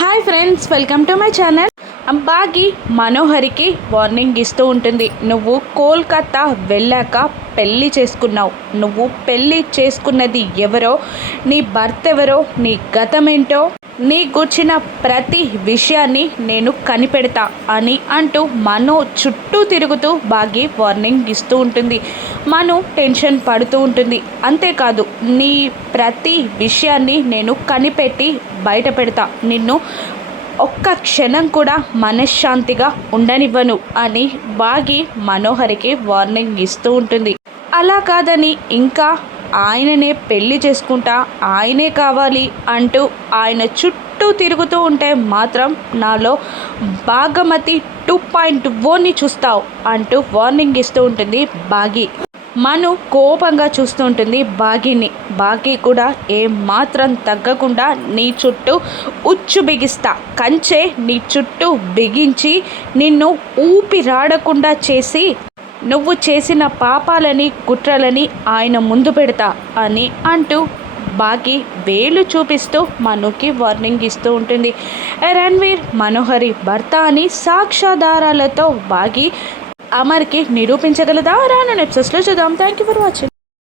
Hi friends, welcome to my channel. Baagi మనోహరికి warning ఇస్తూ ఉంటుంది. నువ్వు కోల్కతా వెళ్ళాక పెళ్ళి చేసుకున్నావు. నువ్వు పెళ్ళి చేసుకున్నది ఎవరో, నీ భర్త ఎవరో, నీ గతమేంటో, నీ గుర్చిన ప్రతి విషయాన్ని నేను కనిపెడతా అని అంటూ మనో చుట్టూ తిరుగుతూ బాగి వార్నింగ్ ఇస్తూ ఉంటుంది. మను టెన్షన్ పడుతూ ఉంటుంది. అంతేకాదు, నీ ప్రతి విషయాన్ని నేను కనిపెట్టి బయట పెడతా, నిన్ను ఒక్క క్షణం కూడా మనశ్శాంతిగా ఉండనివ్వను అని బాగి మనోహరికి వార్నింగ్ ఇస్తూ ఉంటుంది. అలా కాదని ఇంకా ఆయననే పెళ్లి చేసుకుంటా, ఆయనే కావాలి అంటూ ఆయన చుట్టూ తిరుగుతూ ఉంటే మాత్రం నాలో భాగమతి 2.0ని చూస్తావు అంటూ వార్నింగ్ ఇస్తూ ఉంటుంది బాగి. మను కోపంగా చూస్తూ ఉంటుంది బాగిని. బాగి కూడా ఏమాత్రం తగ్గకుండా నీ చుట్టూ ఉచ్చు బిగిస్తా, కంచె నీ చుట్టూ బిగించి నిన్ను ఊపిరాడకుండా చేసి నువ్వు చేసిన పాపాలని కుట్రలని ఆయన ముందు పెడతా అని అంటూ బాగి వేలు చూపిస్తూ మనుకి వార్నింగ్ ఇస్తూ ఉంటుంది. రణ్వీర్ మనోహరి భర్త అని సాక్ష్యాధారాలతో బాగి అమర్కి నిరూపించగలదా? రాను ఎపిసోడ్స్లో చూద్దాం. Thank you for watching.